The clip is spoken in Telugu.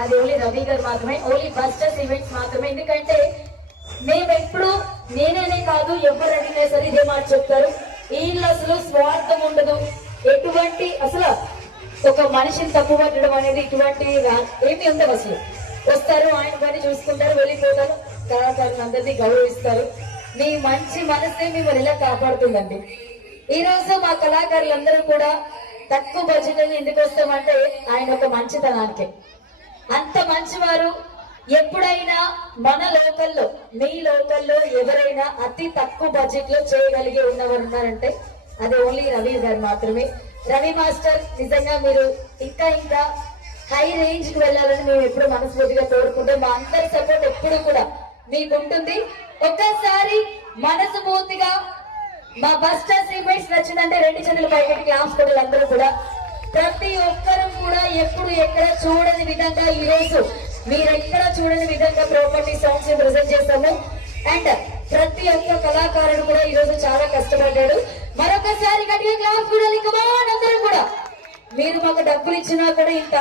అది ఓన్లీ రవి గారు మాత్రమే, ఓన్లీ బస్టర్స్ ఈవెంట్స్ మాత్రమే. ఎందుకంటే మేము ఎప్పుడు నేనే కాదు ఎవరు అడిగినా సరే ఇదే మాట చెప్తారు, వీళ్ళు అసలు స్వార్థం ఉండదు, ఎటువంటి అసలు ఒక మనిషిని తప్పు పట్టడం అనేది ఇటువంటి ఏమి ఉండదు. అసలు వస్తారు, ఆయన పని చూసుకుంటారు, వెళ్ళిపోతారు, కళాకారులు అందరినీ గౌరవిస్తారు. మీ మంచి మనసే మిమ్మల్ని ఇలా కాపాడుతుందండి. ఈ రోజు మా కళాకారులందరూ కూడా తక్కువ బడ్జెట్ ఎందుకు వస్తామంటే ఆయన ఒక మంచితనానికి. అంత మంచివారు. ఎప్పుడైనా మన లోకల్లో మీ లోకల్లో ఎవరైనా అతి తక్కువ బడ్జెట్ లో చేయగలిగే ఉన్నవారు ఉన్నారంటే అది ఓన్లీ రవి గారు మాత్రమే. రవి మాస్టర్ నిజంగా మీరు ఇంకా ఇంకా హై రేంజ్ కి వెళ్ళాలని మేము ఎప్పుడు మనస్ఫూర్తిగా కోరుకుంటాం. మా అందరి సపోర్ట్ ఎప్పుడు కూడా మీకు ఉంటుంది. ఒక్కసారి మనస్ఫూర్తిగా మా బస్టర్స్ ఈవెంట్స్ నచ్చిందంటే రెండు చేతులు పైకి క్లాస్ కొట్టలు అందరూ కూడా ప్రతి ఒక్కరూ కూడా ఎప్పుడు ఎక్కడ చూడని విధంగా ఈ రోజు మీరెక్కడ చూడని విధంగా ప్రాపర్టీ సాంగ్స్ ప్రెజెంట్ చేస్తాము. అండ్ ప్రతి ఒక్క కళాకారుడు కూడా ఈ రోజు చాలా కష్టపడ్డాడు. మరొకసారి గట్టిగా క్లాస్ కూడా అందరూ కూడా మీరు మాకు డబ్బులు ఇచ్చినా కూడా ఇంత